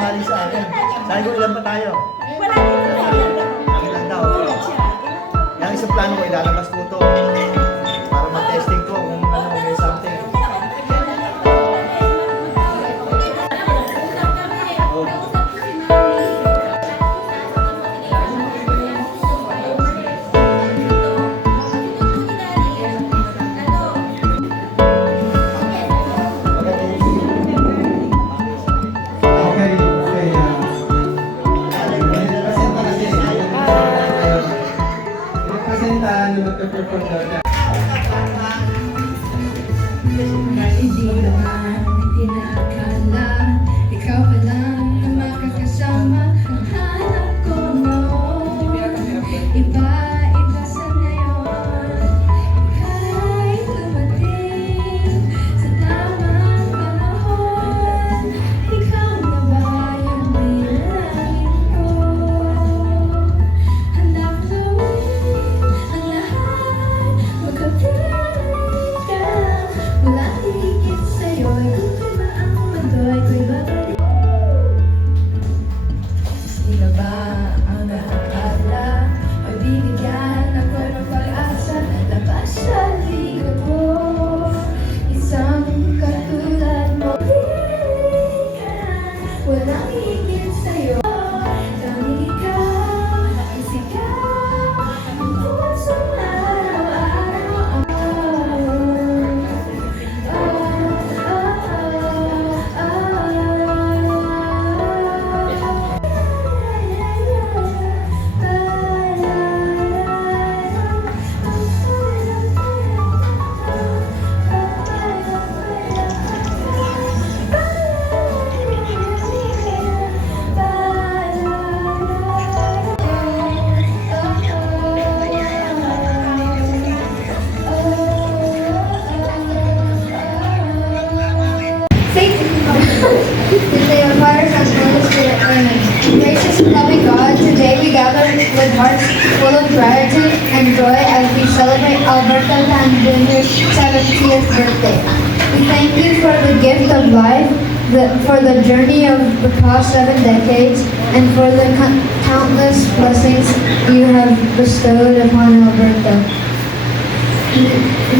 sinungaling sa akin. Sabi ko, ilan pa tayo? Wala dito sa Ang ilan daw. Yung isang plano ko, ilalabas ko to. Para ma-testing ko kung ano, may something. Hindi naman inaakala ikaw pa lang ang makakasama ang hanap ko noon. Iba-iba sa ngayon, kahit dumating sa tamang panahon. Ikaw na ba yung bilangin ko? Handa ko gawin ang lahat, magkapiling ka. Wala higit sa'yo, kung iba ang mundo'y ko'y babalik. Sino ba ang nakakala? Magbibigyan ako ng pag-asa, labas sa liga ko. Isang katulad mo, pili ka, walang higit sa'yo. Tanging ikaw, ang sigaw, ang pusong araw-araw. In the name of Father, Son, and Holy Spirit, amen. Gracious and loving God, today we gather with hearts full of gratitude and joy as we celebrate Alberto Tan Jr.'s 70th birthday. We thank you for the gift of life, for the journey of the past 7 decades, and for the countless blessings you have bestowed upon Alberto.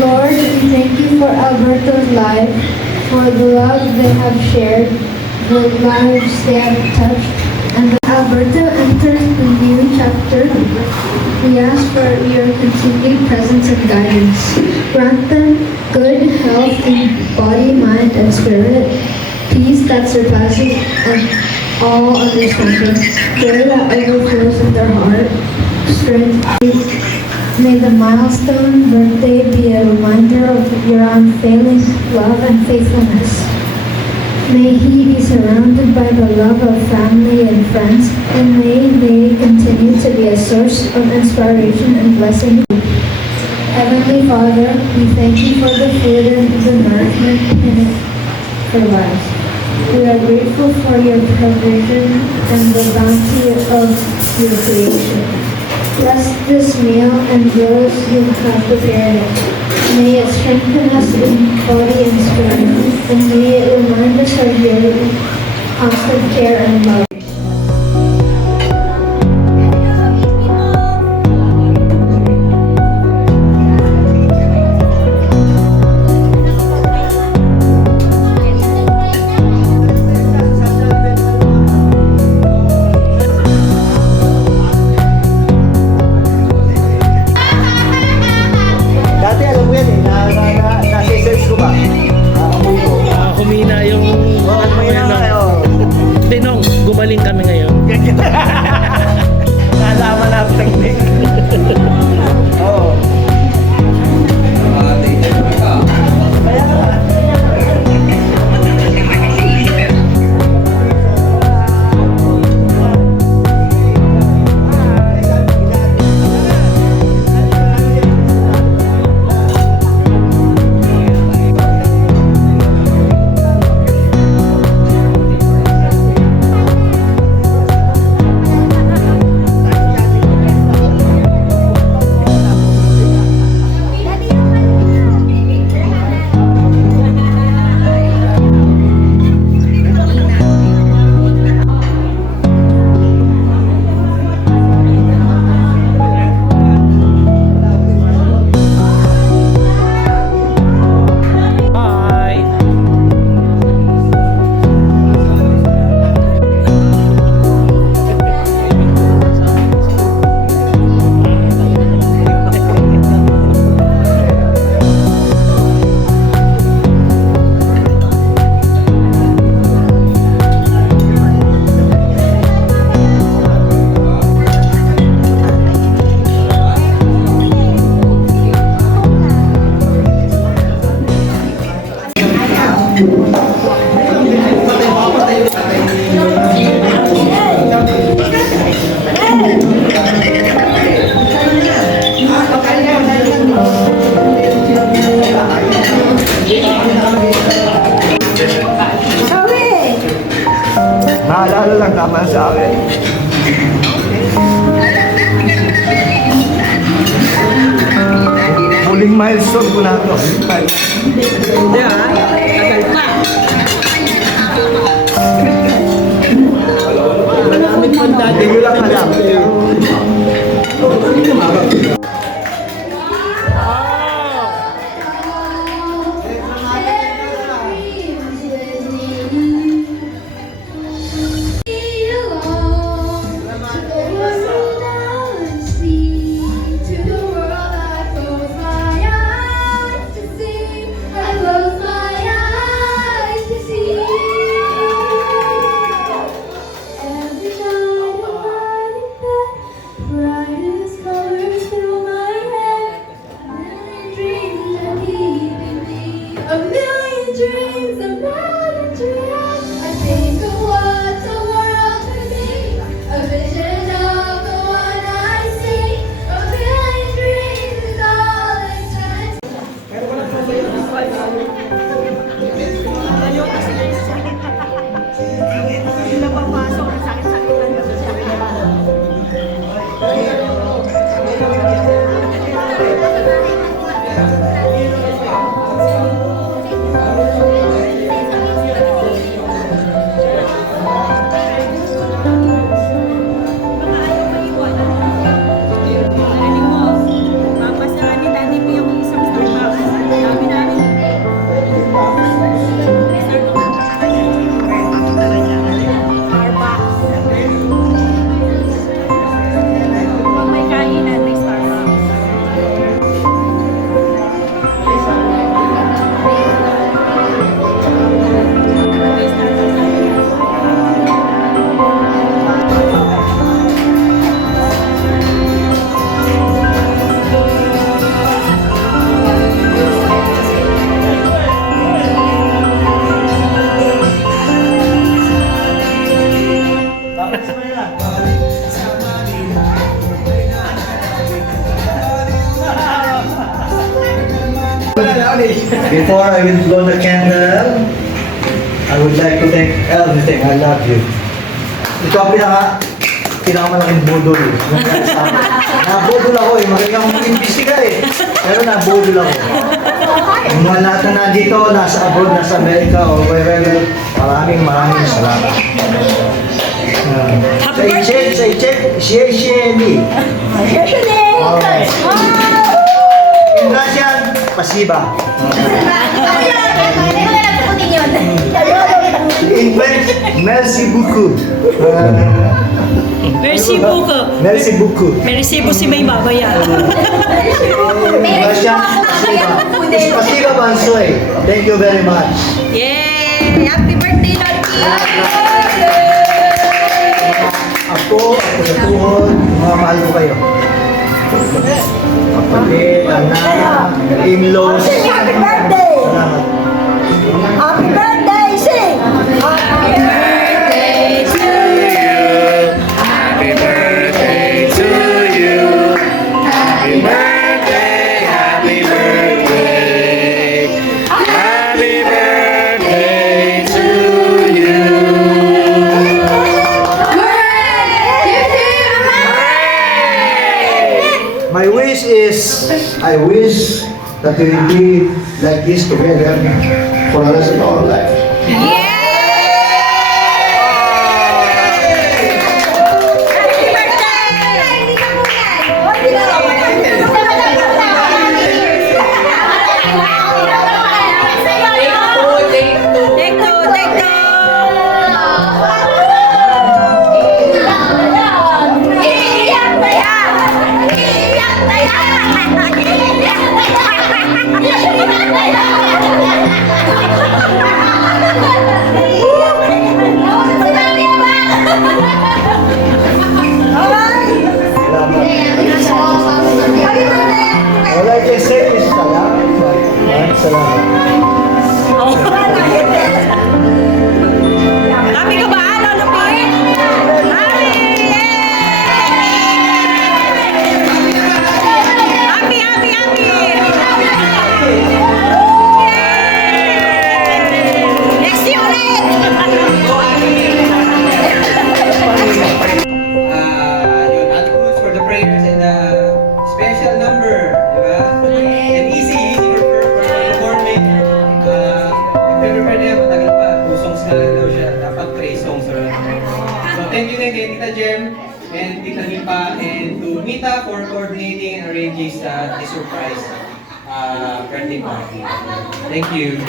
Lord, we thank you for Alberto's life, for the love they have shared, the lives they have touched, and as Alberto enters the new chapter, we ask for your continued presence and guidance. Grant them good health in body, mind, and spirit, peace that surpasses all understanding, joy that overflows in their heart, strength. May the milestone birthday be a reminder of your unfailing love and faithfulness. May he be surrounded by the love of family and friends, and may they continue to be a source of inspiration and blessing. Heavenly Father, we thank you for the food and the nourishment in it for lives. We are grateful for your provision and the bounty of your creation. Bless this meal and those who have prepared it. May it strengthen us in body and spirit, and may it remind us of your constant care and love. Dati alam mo yan eh, nasa-search ko ba? Humina yung May na kayo. Tinong, gumaling kami ngayon. Nalaman na ang technique. Oo. Kaya nga. Naalala lang naman sa akin. Huling milestone ko na ito. Hindi ah, tagal pa. Malamit man dati. Hindi ko lang alam. A million dreams, a million dreams. I think of what the world could be. A vision of the one I see. A million dreams is all I try. Before I will blow the candle, I would like to thank everything. I love you. Ito ang pinakamalaking budol. Nabudol ako eh. Magaling akong mag-imbestiga eh. Pero nabudol ako. Yung mga lahat na nandito, nasa abroad, nasa Amerika, or wherever, maraming salamat. Sa i-check, Shesheni. In Russian, pasiba. In French, merci beaucoup. Merci beaucoup. Merci beaucoup. Merci po si may babayaran. In Russian, pasiba. Pasiba Bansoy. Thank you very much. Yay! Happy birthday, Lucky! Ako sa tuhod, mga mahal ko kayo. Kapatid, anak, in-laws. Happy birthday! Salamat. Happy birthday! Sing! Happy birthday to you! Happy birthday to you. Happy birthday, happy birthday. Happy birthday to you. My wish is, I wish that we will be like this together for the rest of our life. Iyak na yan! Thank you din kay Tita Jem and Tita Lipa and to Mita for coordinating and arranging the surprise birthday party. Thank you.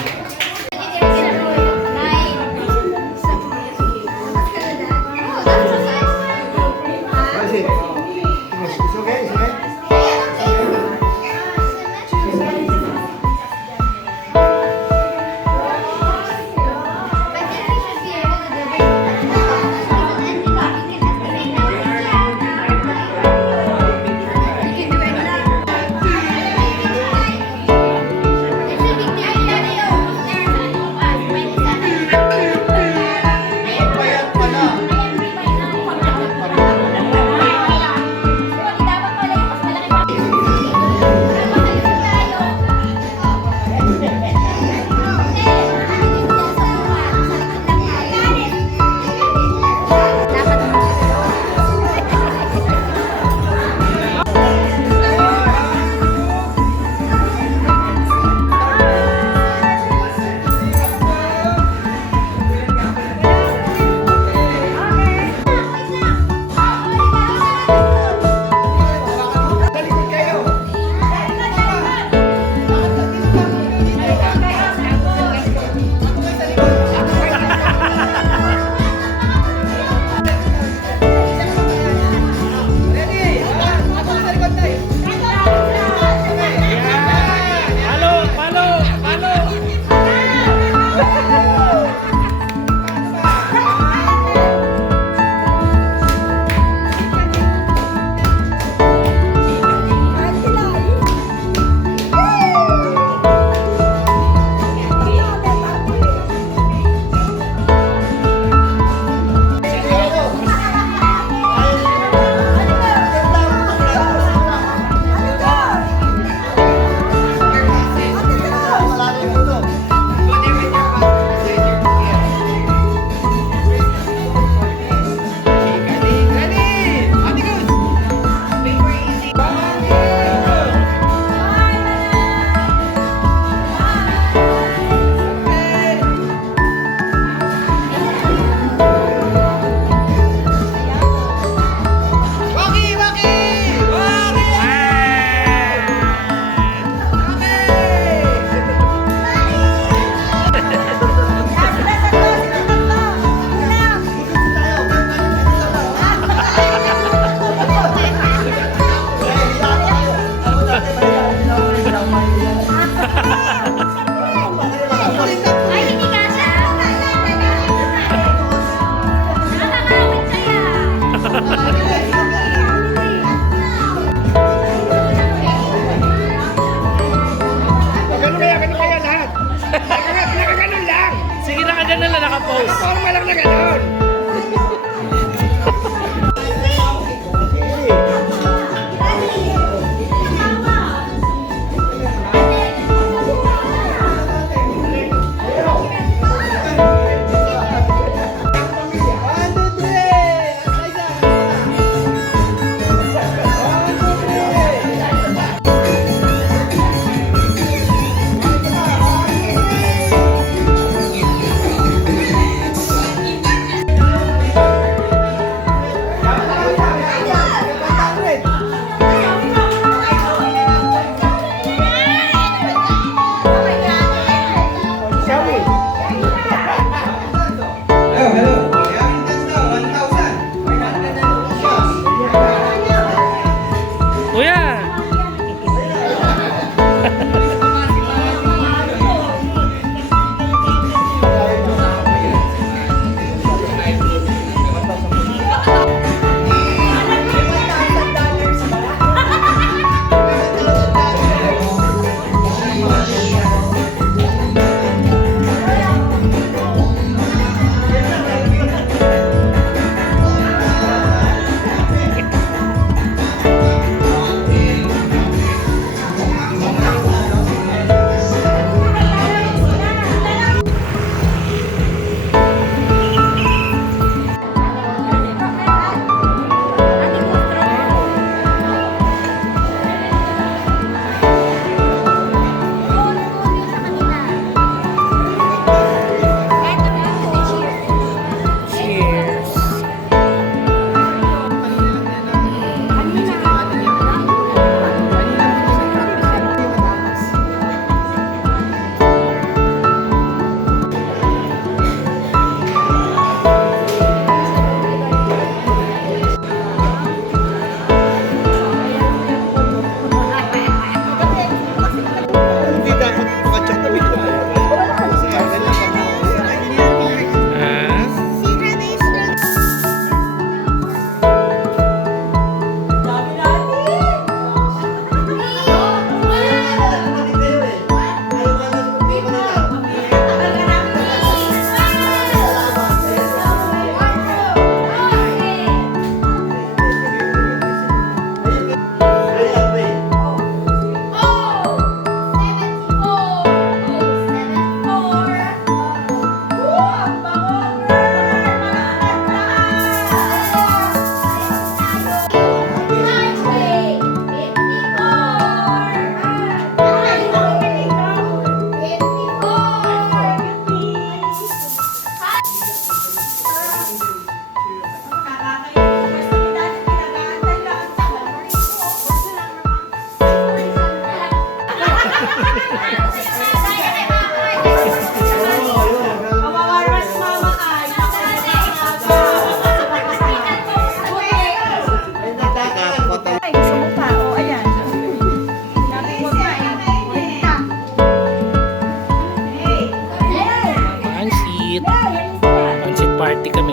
It's okay, it's okay.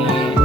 kami